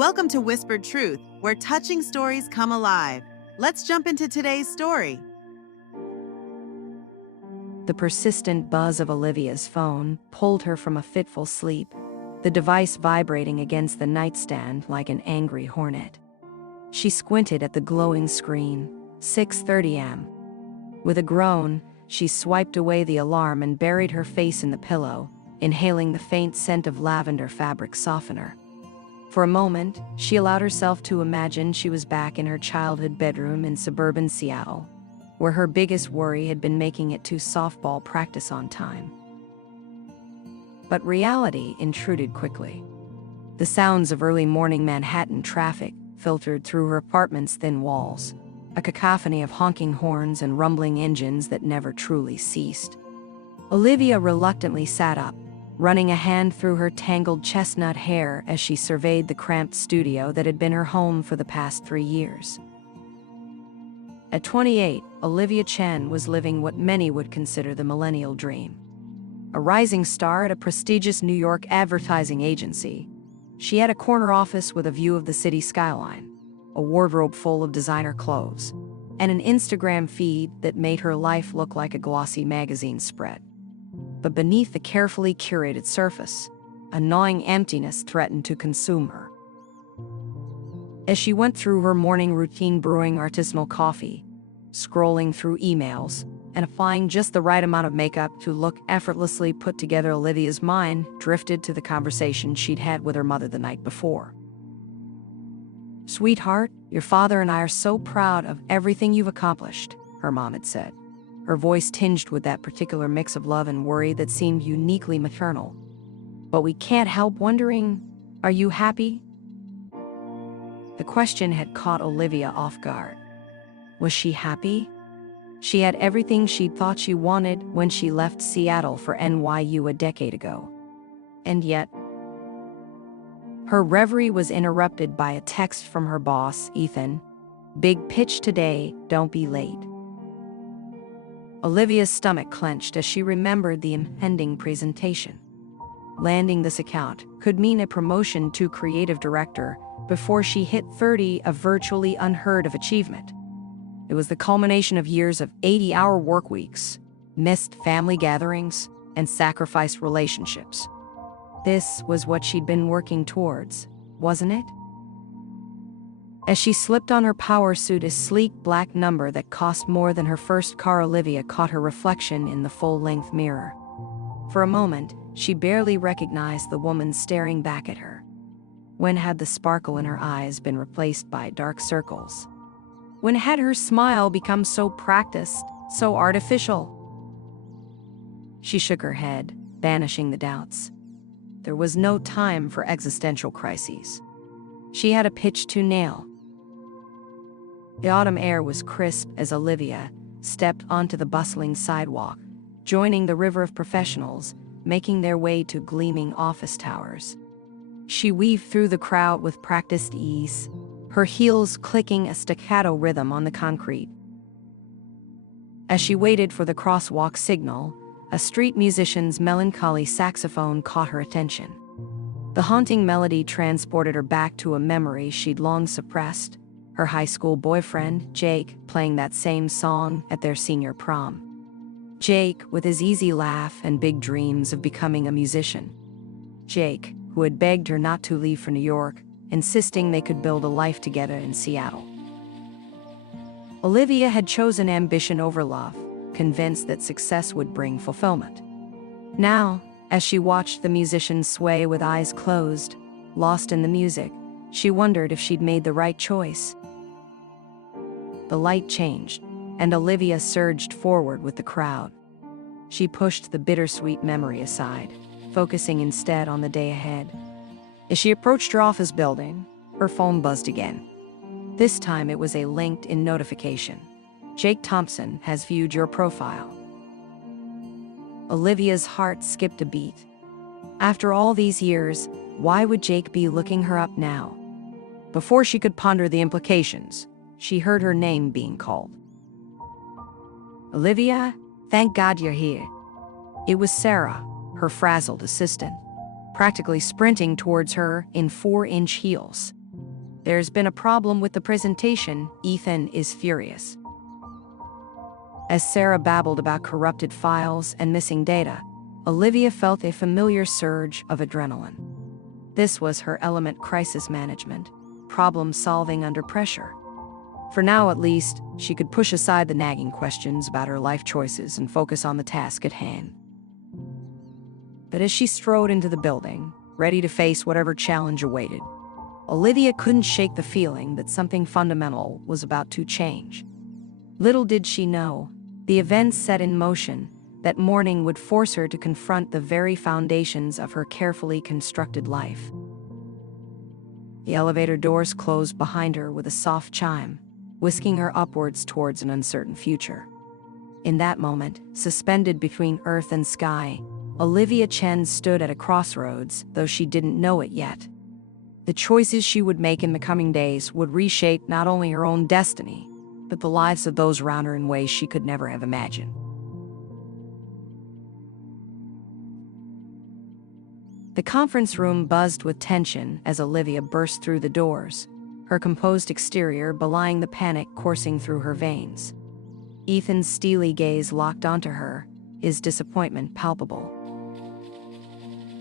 Welcome to Whispered Truth, where touching stories come alive. Let's jump into today's story. The persistent buzz of Olivia's phone pulled her from a fitful sleep, the device vibrating against the nightstand like an angry hornet. She squinted at the glowing screen, 6:30 am. With a groan, she swiped away the alarm and buried her face in the pillow, inhaling the faint scent of lavender fabric softener. For a moment, she allowed herself to imagine she was back in her childhood bedroom in suburban Seattle, where her biggest worry had been making it to softball practice on time. But reality intruded quickly. The sounds of early morning Manhattan traffic filtered through her apartment's thin walls, a cacophony of honking horns and rumbling engines that never truly ceased. Olivia reluctantly sat up, running a hand through her tangled chestnut hair as she surveyed the cramped studio that had been her home for the past 3 years. At 28, Olivia Chen was living what many would consider the millennial dream. A rising star at a prestigious New York advertising agency, she had a corner office with a view of the city skyline, a wardrobe full of designer clothes, and an Instagram feed that made her life look like a glossy magazine spread. But beneath the carefully curated surface, a gnawing emptiness threatened to consume her. As she went through her morning routine brewing artisanal coffee, scrolling through emails, and applying just the right amount of makeup to look effortlessly put together, Olivia's mind drifted to the conversation she'd had with her mother the night before. "Sweetheart, your father and I are so proud of everything you've accomplished," her mom had said, her voice tinged with that particular mix of love and worry that seemed uniquely maternal. "But we can't help wondering, are you happy?" The question had caught Olivia off guard. Was she happy? She had everything she'd thought she wanted when she left Seattle for NYU a decade ago. And yet, her reverie was interrupted by a text from her boss, Ethan. "Big pitch today, don't be late." Olivia's stomach clenched as she remembered the impending presentation. Landing this account could mean a promotion to creative director before she hit 30, a virtually unheard of achievement. It was the culmination of years of 80-hour work weeks, missed family gatherings, and sacrificed relationships. This was what she'd been working towards, wasn't it? As she slipped on her power suit, a sleek black number that cost more than her first car, Olivia caught her reflection in the full-length mirror. For a moment, she barely recognized the woman staring back at her. When had the sparkle in her eyes been replaced by dark circles? When had her smile become so practiced, so artificial? She shook her head, banishing the doubts. There was no time for existential crises. She had a pitch to nail. The autumn air was crisp as Olivia stepped onto the bustling sidewalk, joining the river of professionals making their way to gleaming office towers. She weaved through the crowd with practiced ease, her heels clicking a staccato rhythm on the concrete. As she waited for the crosswalk signal, a street musician's melancholy saxophone caught her attention. The haunting melody transported her back to a memory she'd long suppressed, her high school boyfriend, Jake, playing that same song at their senior prom. Jake, with his easy laugh and big dreams of becoming a musician. Jake, who had begged her not to leave for New York, insisting they could build a life together in Seattle. Olivia had chosen ambition over love, convinced that success would bring fulfillment. Now, as she watched the musician sway with eyes closed, lost in the music, she wondered if she'd made the right choice. The light changed, and Olivia surged forward with the crowd. She pushed the bittersweet memory aside, focusing instead on the day ahead. As she approached her office building, her phone buzzed again. This time it was a LinkedIn notification. "Jake Thompson has viewed your profile." Olivia's heart skipped a beat. After all these years, why would Jake be looking her up now? Before she could ponder the implications, she heard her name being called. "Olivia, thank God you're here." It was Sarah, her frazzled assistant, practically sprinting towards her in 4-inch heels. There's been a problem with the presentation. Ethan is furious. As Sarah babbled about corrupted files and missing data, Olivia felt a familiar surge of adrenaline. This was her element: crisis management, problem solving under pressure. For now, at least, she could push aside the nagging questions about her life choices and focus on the task at hand. But as she strode into the building, ready to face whatever challenge awaited, Olivia couldn't shake the feeling that something fundamental was about to change. Little did she know, the events set in motion that morning would force her to confront the very foundations of her carefully constructed life. The elevator doors closed behind her with a soft chime, whisking her upwards towards an uncertain future. In that moment, suspended between earth and sky, Olivia Chen stood at a crossroads, though she didn't know it yet. The choices she would make in the coming days would reshape not only her own destiny, but the lives of those around her in ways she could never have imagined. The conference room buzzed with tension as Olivia burst through the doors, her composed exterior belying the panic coursing through her veins. Ethan's steely gaze locked onto her, his disappointment palpable.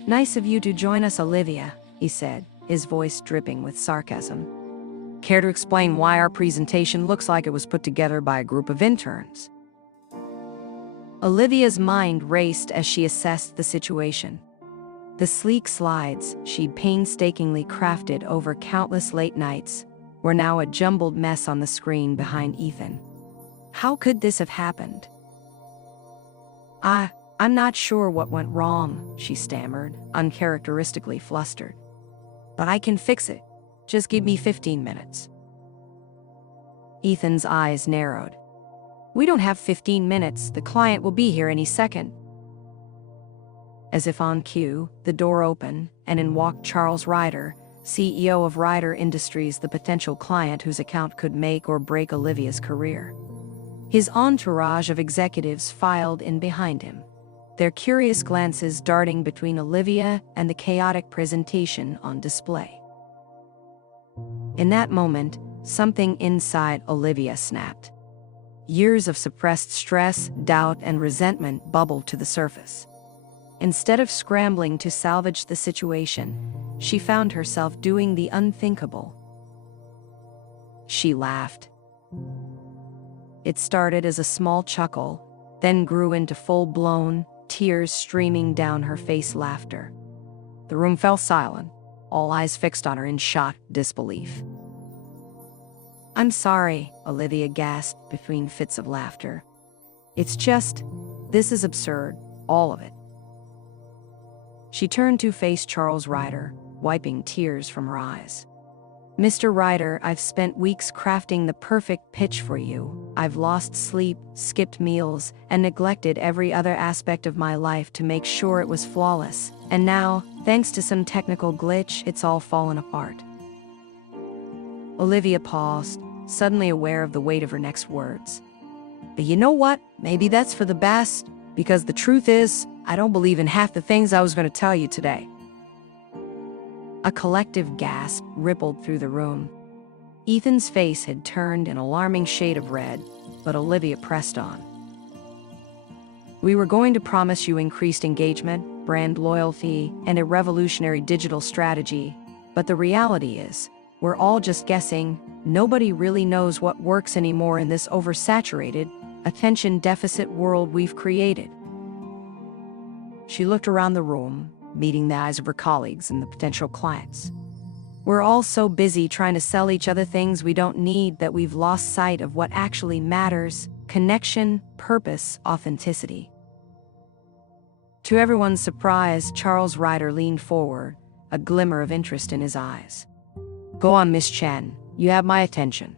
"Nice of you to join us, Olivia," he said, his voice dripping with sarcasm. "Care to explain why our presentation looks like it was put together by a group of interns?" Olivia's mind raced as she assessed the situation. The sleek slides she'd painstakingly crafted over countless late nights were now a jumbled mess on the screen behind Ethan. How could this have happened? I'm not sure what went wrong," she stammered, uncharacteristically flustered. "But I can fix it. Just give me 15 minutes. Ethan's eyes narrowed. "We don't have 15 minutes. The client will be here any second." As if on cue, the door opened, and in walked Charles Ryder, CEO of Ryder Industries, the potential client whose account could make or break Olivia's career. His entourage of executives filed in behind him, their curious glances darting between Olivia and the chaotic presentation on display. In that moment, something inside Olivia snapped. Years of suppressed stress, doubt, and resentment bubbled to the surface. Instead of scrambling to salvage the situation, she found herself doing the unthinkable. She laughed. It started as a small chuckle, then grew into full-blown, tears streaming down her face laughter. The room fell silent, all eyes fixed on her in shocked disbelief. "I'm sorry," Olivia gasped between fits of laughter. "It's just, this is absurd, all of it." She turned to face Charles Ryder, wiping tears from her eyes. "Mr. Ryder, I've spent weeks crafting the perfect pitch for you. I've lost sleep, skipped meals, and neglected every other aspect of my life to make sure it was flawless. And now, thanks to some technical glitch, it's all fallen apart." Olivia paused, suddenly aware of the weight of her next words. "But you know what? Maybe that's for the best, because the truth is, I don't believe in half the things I was going to tell you today." A collective gasp rippled through the room. Ethan's face had turned an alarming shade of red, but Olivia pressed on. "We were going to promise you increased engagement, brand loyalty, and a revolutionary digital strategy, but the reality is, we're all just guessing. Nobody really knows what works anymore in this oversaturated, attention deficit world we've created." She looked around the room, meeting the eyes of her colleagues and the potential clients. "We're all so busy trying to sell each other things we don't need that we've lost sight of what actually matters: connection, purpose, authenticity." To everyone's surprise, Charles Ryder leaned forward, a glimmer of interest in his eyes. "Go on, Miss Chen. You have my attention."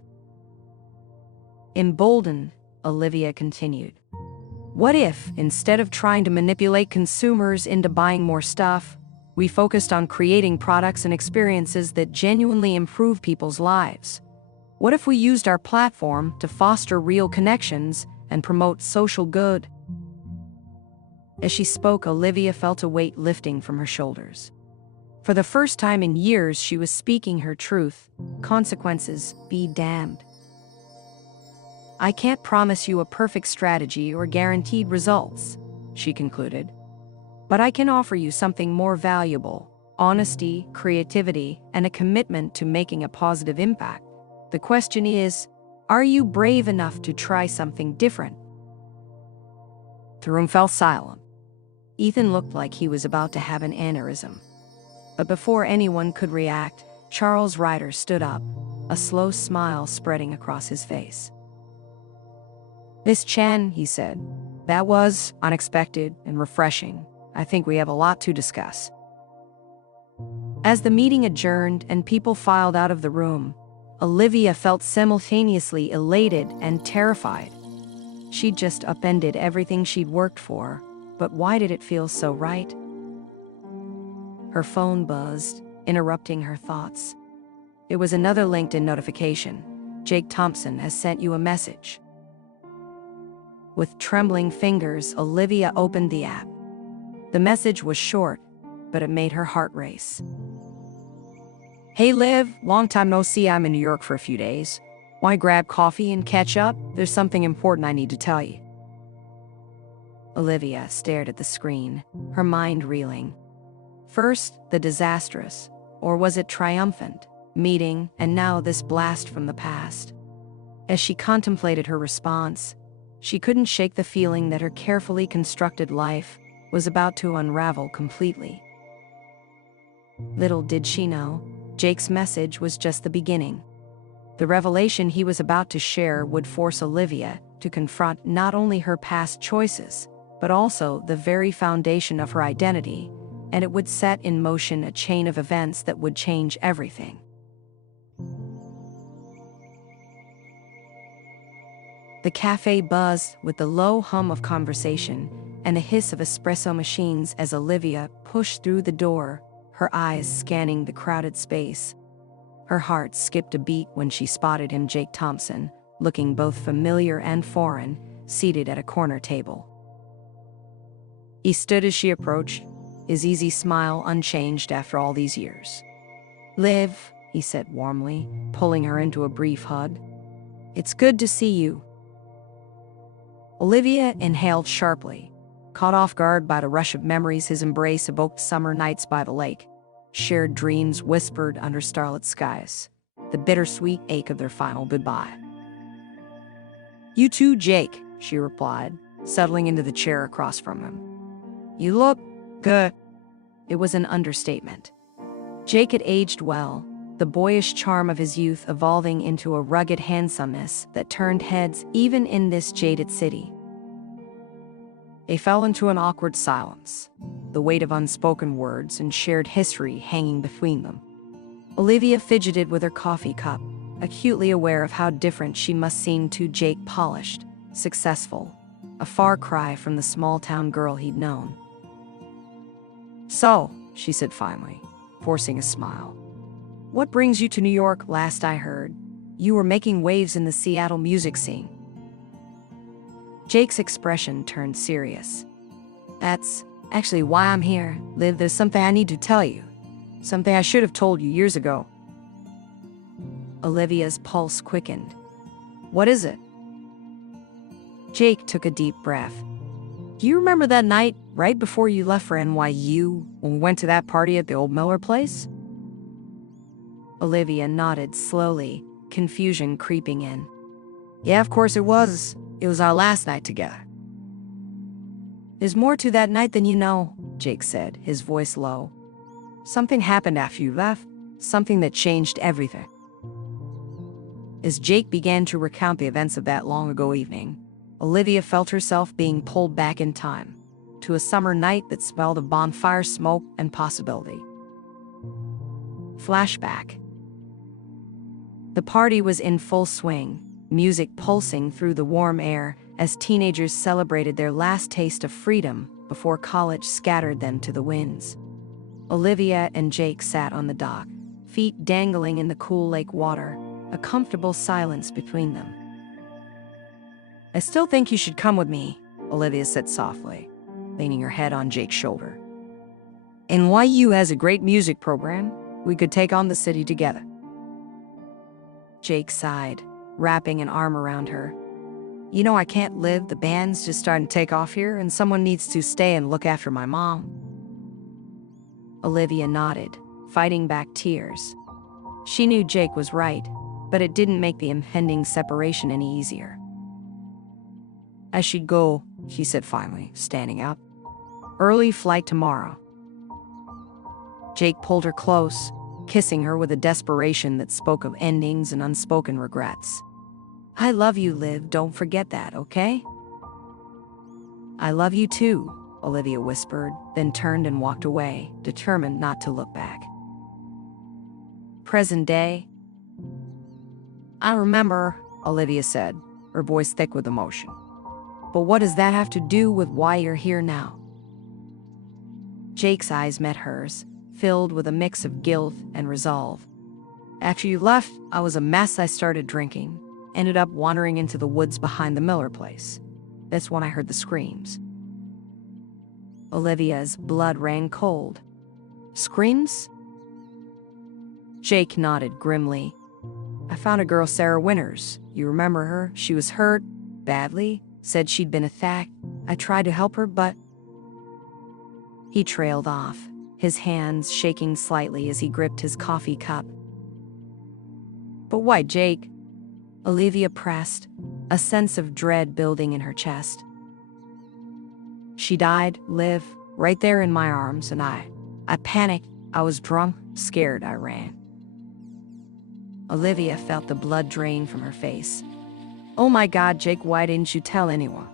Emboldened, Olivia continued. "What if, instead of trying to manipulate consumers into buying more stuff, we focused on creating products and experiences that genuinely improve people's lives? What if we used our platform to foster real connections and promote social good?" As she spoke, Olivia felt a weight lifting from her shoulders. For the first time in years, she was speaking her truth. Consequences be damned. I can't promise you a perfect strategy or guaranteed results, she concluded. But I can offer you something more valuable: honesty, creativity, and a commitment to making a positive impact. The question is, are you brave enough to try something different? The room fell silent. Ethan looked like he was about to have an aneurysm. But before anyone could react, Charles Ryder stood up, a slow smile spreading across his face. "Miss Chen," he said, "that was unexpected and refreshing. I think we have a lot to discuss." As the meeting adjourned and people filed out of the room, Olivia felt simultaneously elated and terrified. She'd just upended everything she'd worked for, but why did it feel so right? Her phone buzzed, interrupting her thoughts. It was another LinkedIn notification. "Jake Thompson has sent you a message." With trembling fingers, Olivia opened the app. The message was short, but it made her heart race. "Hey Liv, long time no see. I'm in New York for a few days. Want to grab coffee and catch up? There's something important I need to tell you." Olivia stared at the screen, her mind reeling. First, the disastrous, or was it triumphant, meeting, and now this blast from the past. As she contemplated her response, she couldn't shake the feeling that her carefully constructed life was about to unravel completely. Little did she know, Jake's message was just the beginning. The revelation he was about to share would force Olivia to confront not only her past choices, but also the very foundation of her identity, and it would set in motion a chain of events that would change everything. The cafe buzzed with the low hum of conversation and the hiss of espresso machines as Olivia pushed through the door, her eyes scanning the crowded space. Her heart skipped a beat when she spotted him, Jake Thompson, looking both familiar and foreign, seated at a corner table. He stood as she approached, his easy smile unchanged after all these years. "Liv," he said warmly, pulling her into a brief hug. "It's good to see you." Olivia inhaled sharply, caught off guard by the rush of memories his embrace evoked: summer nights by the lake, shared dreams whispered under starlit skies, the bittersweet ache of their final goodbye. "You too, Jake," she replied, settling into the chair across from him. "You look good." It was an understatement. Jake had aged well, the boyish charm of his youth evolving into a rugged handsomeness that turned heads even in this jaded city. They fell into an awkward silence, the weight of unspoken words and shared history hanging between them. Olivia fidgeted with her coffee cup, acutely aware of how different she must seem to Jake: polished, successful, a far cry from the small-town girl he'd known. "So," she said finally, forcing a smile, "what brings you to New York? Last I heard, you were making waves in the Seattle music scene." Jake's expression turned serious. "That's actually why I'm here, Liv. There's something I need to tell you. Something I should have told you years ago." Olivia's pulse quickened. "What is it?" Jake took a deep breath. "Do you remember that night right before you left for NYU when we went to that party at the old Miller place?" Olivia nodded slowly, confusion creeping in. "Yeah, of course it was. It was our last night together." "There's more to that night than you know," Jake said, his voice low. "Something happened after you left, something that changed everything." As Jake began to recount the events of that long-ago evening, Olivia felt herself being pulled back in time, to a summer night that smelled of bonfire smoke and possibility. Flashback. The party was in full swing, music pulsing through the warm air as teenagers celebrated their last taste of freedom before college scattered them to the winds. Olivia and Jake sat on the dock, feet dangling in the cool lake water, a comfortable silence between them. "I still think you should come with me," Olivia said softly, leaning her head on Jake's shoulder. NYU has a great music program. We could take on the city together. Jake sighed, wrapping an arm around her. You know I can't live. The band's just starting to take off here, and someone needs to stay and look after my mom. Olivia nodded, fighting back tears. She knew Jake was right, but it didn't make the impending separation any easier. I should go, she said finally, standing up. Early flight tomorrow. Jake pulled her close, kissing her with a desperation that spoke of endings and unspoken regrets. I love you, Liv. Don't forget that, okay? I love you too, Olivia whispered, then turned and walked away, determined not to look back. Present day. I remember, Olivia said, her voice thick with emotion. But what does that have to do with why you're here now? Jake's eyes met hers, filled with a mix of guilt and resolve. After you left, I was a mess. I started drinking, ended up wandering into the woods behind the Miller place. That's when I heard the screams. Olivia's blood ran cold. Screams? Jake nodded grimly. I found a girl, Sarah Winters. You remember her? She was hurt, badly, said she'd been attacked. I tried to help her, but... He trailed off, his hands shaking slightly as he gripped his coffee cup. But why, Jake? Olivia pressed, a sense of dread building in her chest. She died, Liv, right there in my arms, and I panicked. I was drunk, scared, I ran. Olivia felt the blood drain from her face. Oh my God, Jake, why didn't you tell anyone?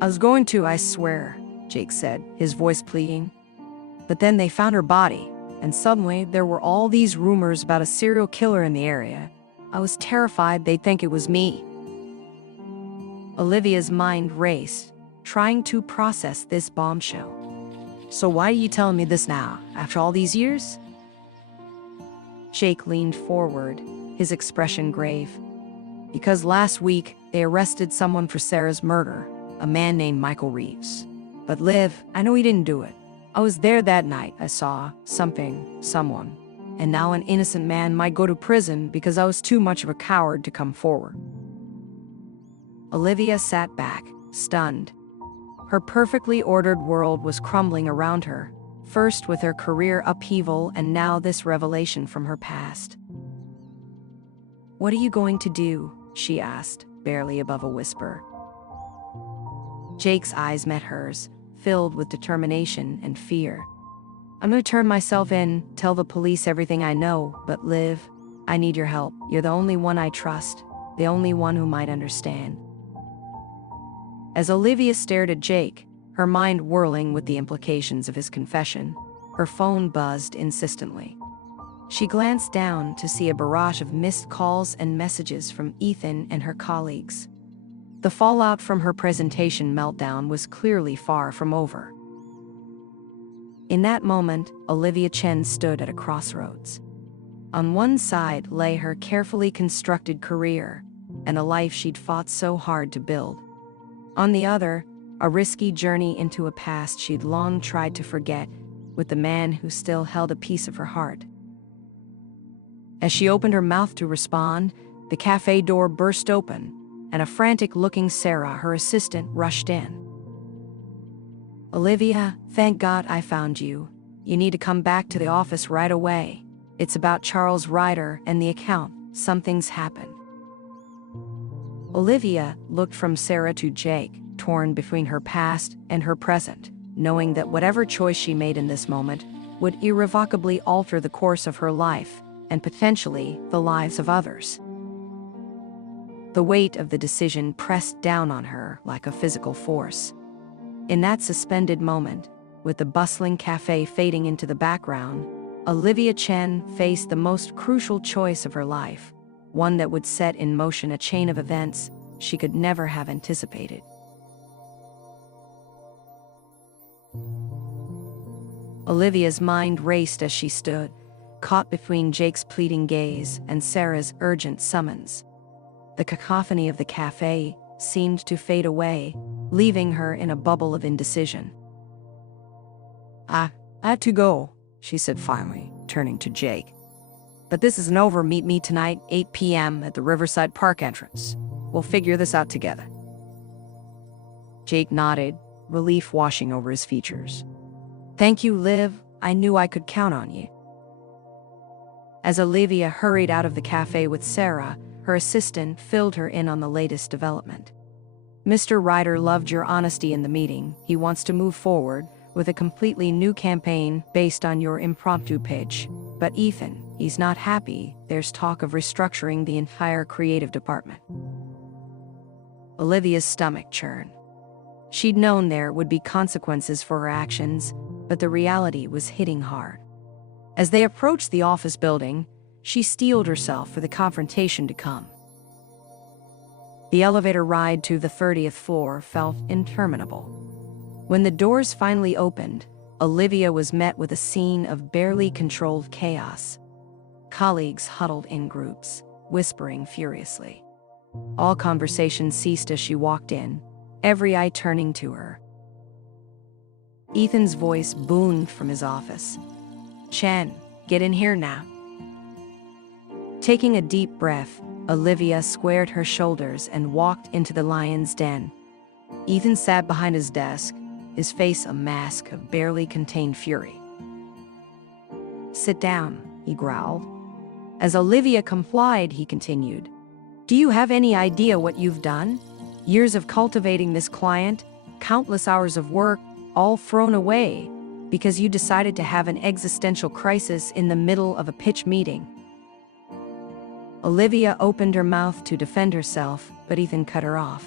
I was going to, I swear, Jake said, his voice pleading. But then they found her body, and suddenly there were all these rumors about a serial killer in the area. I was terrified they'd think it was me. Olivia's mind raced, trying to process this bombshell. So why are you telling me this now, after all these years? Jake leaned forward, his expression grave. Because last week, they arrested someone for Sarah's murder, a man named Michael Reeves. But Liv, I know he didn't do it. I was there that night. I saw someone. And now an innocent man might go to prison because I was too much of a coward to come forward. Olivia sat back, stunned. Her perfectly ordered world was crumbling around her, first with her career upheaval and now this revelation from her past. What are you going to do? She asked, barely above a whisper. Jake's eyes met hers, filled with determination and fear. I'm going to turn myself in, tell the police everything I know, but Liv, I need your help. You're the only one I trust, the only one who might understand. As Olivia stared at Jake, her mind whirling with the implications of his confession, her phone buzzed insistently. She glanced down to see a barrage of missed calls and messages from Ethan and her colleagues. The fallout from her presentation meltdown was clearly far from over. In that moment, Olivia Chen stood at a crossroads. On one side lay her carefully constructed career and a life she'd fought so hard to build. On the other, a risky journey into a past she'd long tried to forget, with the man who still held a piece of her heart. As she opened her mouth to respond, the cafe door burst open, and a frantic-looking Sarah, her assistant, rushed in. Olivia, thank God I found you. You need to come back to the office right away. It's about Charles Ryder and the account. Something's happened. Olivia looked from Sarah to Jake, torn between her past and her present, knowing that whatever choice she made in this moment would irrevocably alter the course of her life and potentially the lives of others. The weight of the decision pressed down on her like a physical force. In that suspended moment, with the bustling cafe fading into the background, Olivia Chen faced the most crucial choice of her life, one that would set in motion a chain of events she could never have anticipated. Olivia's mind raced as she stood, caught between Jake's pleading gaze and Sarah's urgent summons. The cacophony of the cafe seemed to fade away, leaving her in a bubble of indecision. I have to go, she said finally, turning to Jake. But this isn't over. Meet me tonight, 8 p.m. at the Riverside Park entrance. We'll figure this out together. Jake nodded, relief washing over his features. Thank you, Liv. I knew I could count on you. As Olivia hurried out of the cafe with Sarah, her assistant filled her in on the latest development. Mr. Ryder loved your honesty in the meeting. He wants to move forward with a completely new campaign based on your impromptu pitch. But Ethan, he's not happy. There's talk of restructuring the entire creative department. Olivia's stomach churned. She'd known there would be consequences for her actions, but the reality was hitting hard. As they approached the office building, she steeled herself for the confrontation to come. The elevator ride to the 30th floor felt interminable. When the doors finally opened, Olivia was met with a scene of barely controlled chaos. Colleagues huddled in groups, whispering furiously. All conversation ceased as she walked in, every eye turning to her. Ethan's voice boomed from his office. Chen, get in here now. Taking a deep breath, Olivia squared her shoulders and walked into the lion's den. Ethan sat behind his desk, his face a mask of barely contained fury. Sit down, he growled. As Olivia complied, he continued. Do you have any idea what you've done? Years of cultivating this client, countless hours of work, all thrown away because you decided to have an existential crisis in the middle of a pitch meeting. Olivia opened her mouth to defend herself, but Ethan cut her off.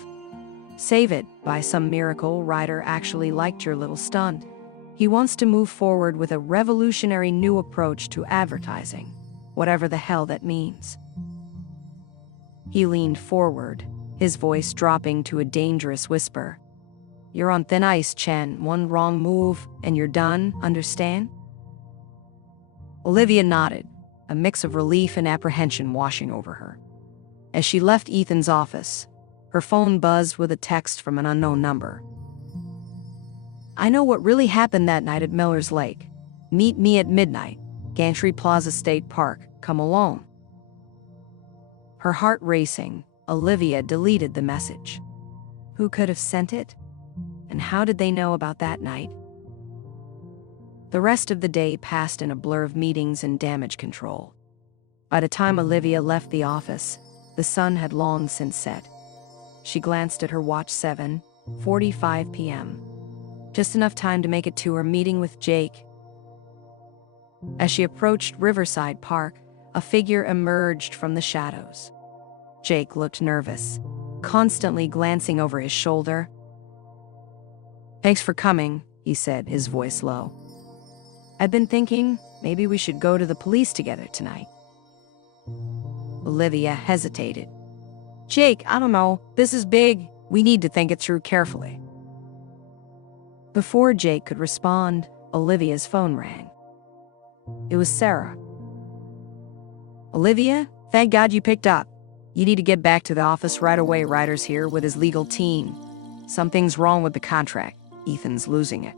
Save it. By some miracle, Ryder actually liked your little stunt. He wants to move forward with a revolutionary new approach to advertising, whatever the hell that means. He leaned forward, his voice dropping to a dangerous whisper. You're on thin ice, Chen. One wrong move, and you're done, understand? Olivia nodded, a mix of relief and apprehension washing over her. As she left Ethan's office, her phone buzzed with a text from an unknown number. I know what really happened that night at Miller's Lake. Meet me at midnight, Gantry Plaza State Park. Come along. Her heart racing, Olivia deleted the message. Who could have sent it? And how did they know about that night? The rest of the day passed in a blur of meetings and damage control. By the time Olivia left the office, the sun had long since set. She glanced at her watch. 7:45 p.m. Just enough time to make it to her meeting with Jake. As she approached Riverside Park, a figure emerged from the shadows. Jake looked nervous, constantly glancing over his shoulder. Thanks for coming, he said, his voice low. I've been thinking maybe we should go to the police together tonight. Olivia hesitated. Jake, I don't know. This is big. We need to think it through carefully. Before Jake could respond, Olivia's phone rang. It was Sarah. Olivia, thank God you picked up. You need to get back to the office right away. Ryder's here with his legal team. Something's wrong with the contract. Ethan's losing it.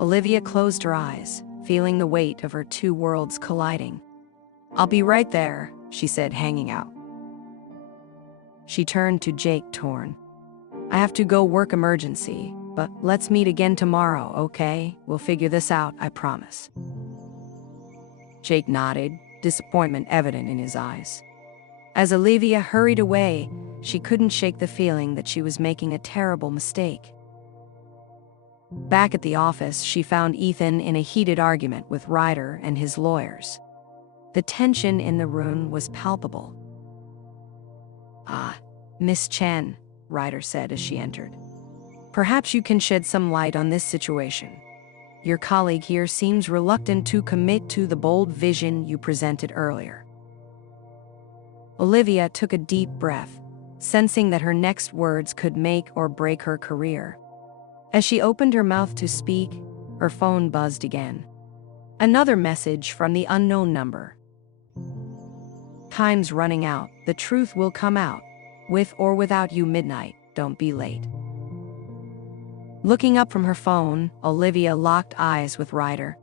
Olivia closed her eyes, feeling the weight of her two worlds colliding. I'll be right there, she said, hanging out. She turned to Jake, torn. I have to go work emergency, but let's meet again tomorrow, okay? We'll figure this out, I promise. Jake nodded, disappointment evident in his eyes. As Olivia hurried away, she couldn't shake the feeling that she was making a terrible mistake. Back at the office, she found Ethan in a heated argument with Ryder and his lawyers. The tension in the room was palpable. Ah, Miss Chen, Ryder said as she entered. Perhaps you can shed some light on this situation. Your colleague here seems reluctant to commit to the bold vision you presented earlier. Olivia took a deep breath, sensing that her next words could make or break her career. As she opened her mouth to speak, her phone buzzed again. Another message from the unknown number. Time's running out. The truth will come out. With or without you, midnight. Don't be late. Looking up from her phone, Olivia locked eyes with Ryder.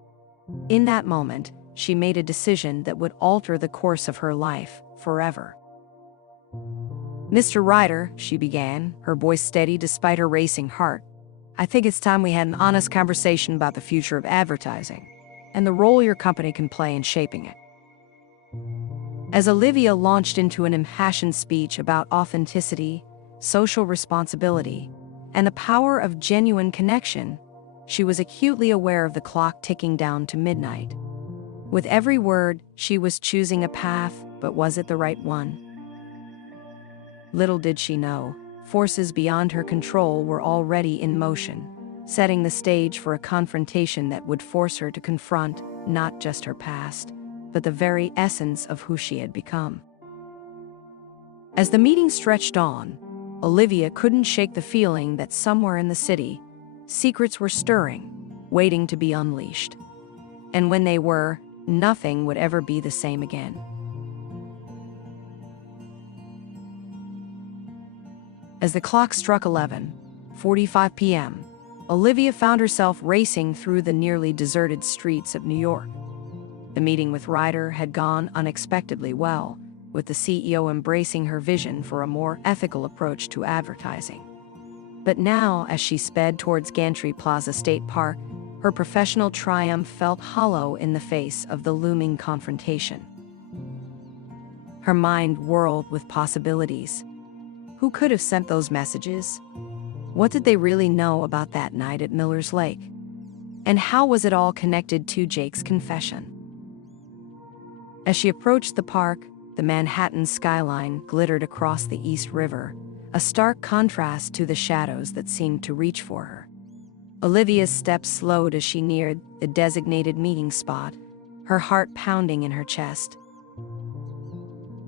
In that moment, she made a decision that would alter the course of her life forever. "Mr. Ryder," she began, her voice steady despite her racing heart, "I think it's time we had an honest conversation about the future of advertising and the role your company can play in shaping it." As Olivia launched into an impassioned speech about authenticity, social responsibility, and the power of genuine connection, she was acutely aware of the clock ticking down to midnight. With every word, she was choosing a path, but was it the right one? Little did she know, forces beyond her control were already in motion, setting the stage for a confrontation that would force her to confront not just her past, but the very essence of who she had become. As the meeting stretched on, Olivia couldn't shake the feeling that somewhere in the city, secrets were stirring, waiting to be unleashed. And when they were, nothing would ever be the same again. As the clock struck 11:45 p.m., Olivia found herself racing through the nearly deserted streets of New York. The meeting with Ryder had gone unexpectedly well, with the CEO embracing her vision for a more ethical approach to advertising. But now, as she sped towards Gantry Plaza State Park, her professional triumph felt hollow in the face of the looming confrontation. Her mind whirled with possibilities. Who could have sent those messages? What did they really know about that night at Miller's Lake? And how was it all connected to Jake's confession? As she approached the park, the Manhattan skyline glittered across the East River, a stark contrast to the shadows that seemed to reach for her. Olivia's steps slowed as she neared the designated meeting spot, her heart pounding in her chest.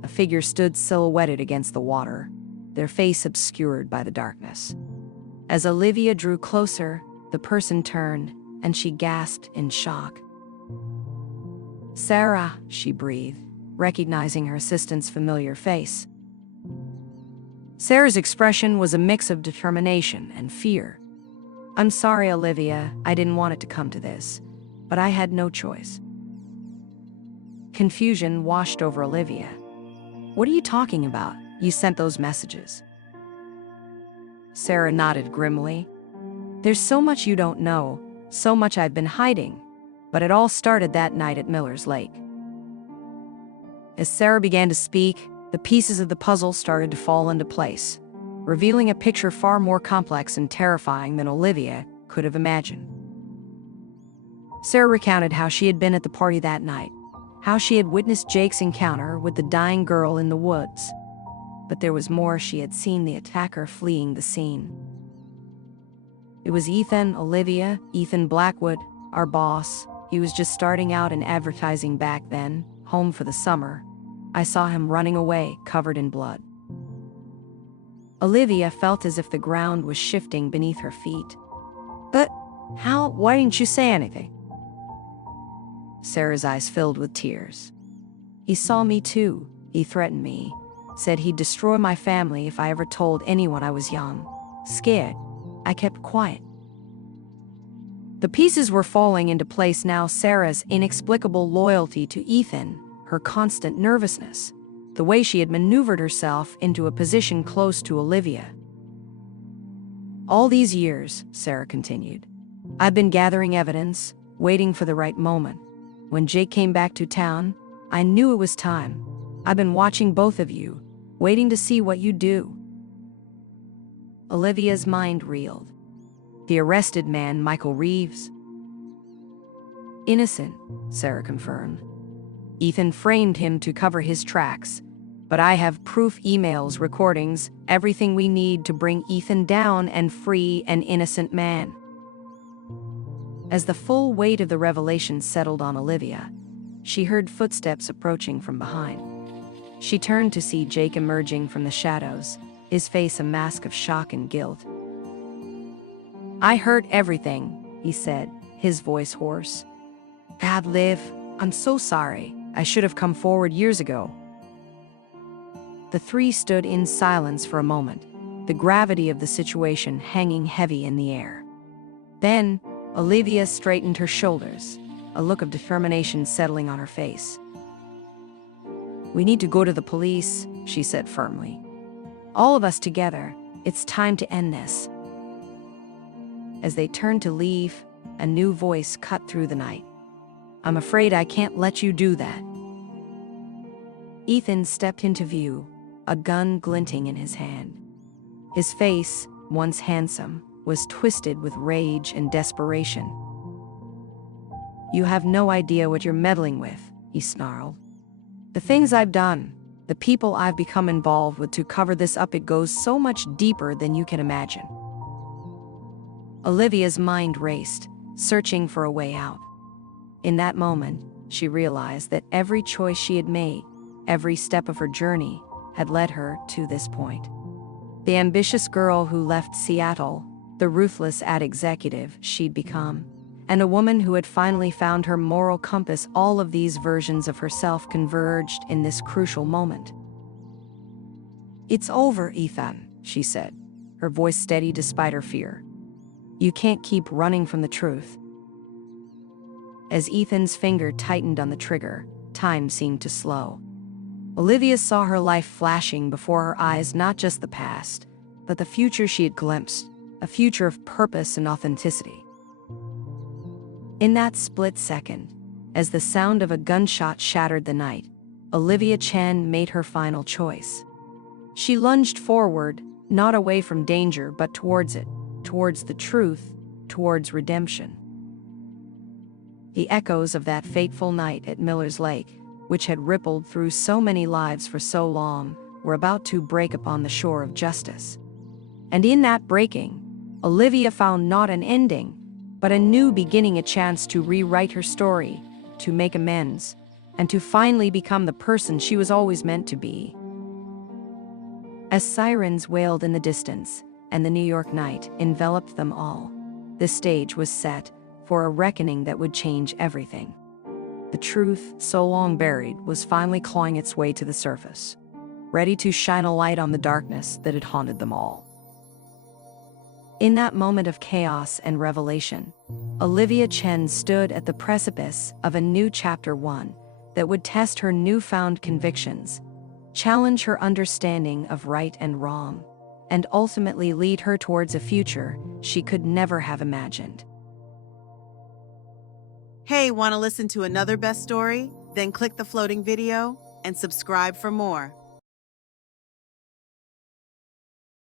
A figure stood silhouetted against the water, their face obscured by the darkness. As Olivia drew closer, the person turned, and she gasped in shock. "Sarah," she breathed, recognizing her assistant's familiar face. Sarah's expression was a mix of determination and fear. "I'm sorry, Olivia, I didn't want it to come to this, but I had no choice." Confusion washed over Olivia. "What are you talking about? You sent those messages." Sarah nodded grimly. "There's so much you don't know, so much I've been hiding, but it all started that night at Miller's Lake." As Sarah began to speak, the pieces of the puzzle started to fall into place, revealing a picture far more complex and terrifying than Olivia could have imagined. Sarah recounted how she had been at the party that night, how she had witnessed Jake's encounter with the dying girl in the woods. But there was more. She had seen the attacker fleeing the scene. It was Ethan, Olivia, Ethan Blackwood, our boss. He was just starting out in advertising back then, home for the summer. I saw him running away, covered in blood. Olivia felt as if the ground was shifting beneath her feet. "But how? Why didn't you say anything?" Sarah's eyes filled with tears. "He saw me too. He threatened me. Said he'd destroy my family if I ever told anyone I was young. Scared, I kept quiet." The pieces were falling into place now. Sarah's inexplicable loyalty to Ethan, her constant nervousness, the way she had maneuvered herself into a position close to Olivia. "All these years," Sarah continued, "I've been gathering evidence, waiting for the right moment. When Jake came back to town, I knew it was time. I've been watching both of you, waiting to see what you'd do." Olivia's mind reeled. The arrested man, Michael Reeves? "Innocent," Sarah confirmed. "Ethan framed him to cover his tracks, but I have proof, emails, recordings, everything we need to bring Ethan down and free an innocent man." As the full weight of the revelation settled on Olivia, she heard footsteps approaching from behind. She turned to see Jake emerging from the shadows, his face a mask of shock and guilt. "I heard everything," he said, his voice hoarse. "God, Liv, I'm so sorry. I should have come forward years ago." The three stood in silence for a moment, the gravity of the situation hanging heavy in the air. Then, Olivia straightened her shoulders, a look of determination settling on her face. "We need to go to the police," she said firmly. "All of us together. It's time to end this." As they turned to leave, a new voice cut through the night. "I'm afraid I can't let you do that." Ethan stepped into view, a gun glinting in his hand. His face, once handsome, was twisted with rage and desperation. "You have no idea what you're meddling with," he snarled. "The things I've done, the people I've become involved with to cover this up, it goes so much deeper than you can imagine." Olivia's mind raced, searching for a way out. In that moment, she realized that every choice she had made, every step of her journey, had led her to this point. The ambitious girl who left Seattle, the ruthless ad executive she'd become, and a woman who had finally found her moral compass, all of these versions of herself converged in this crucial moment. "It's over, Ethan," she said, her voice steady despite her fear. "You can't keep running from the truth." As Ethan's finger tightened on the trigger, time seemed to slow. Olivia saw her life flashing before her eyes, not just the past, but the future she had glimpsed, a future of purpose and authenticity. In that split second, as the sound of a gunshot shattered the night, Olivia Chen made her final choice. She lunged forward, not away from danger, but towards it, towards the truth, towards redemption. The echoes of that fateful night at Miller's Lake, which had rippled through so many lives for so long, were about to break upon the shore of justice. And in that breaking, Olivia found not an ending, but a new beginning, a chance to rewrite her story, to make amends, and to finally become the person she was always meant to be. As sirens wailed in the distance, and the New York night enveloped them all, the stage was set for a reckoning that would change everything. The truth, so long buried, was finally clawing its way to the surface, ready to shine a light on the darkness that had haunted them all. In that moment of chaos and revelation, Olivia Chen stood at the precipice of a new chapter, one that would test her newfound convictions, challenge her understanding of right and wrong, and ultimately lead her towards a future she could never have imagined. Hey, want to listen to another best story? Then click the floating video and subscribe for more.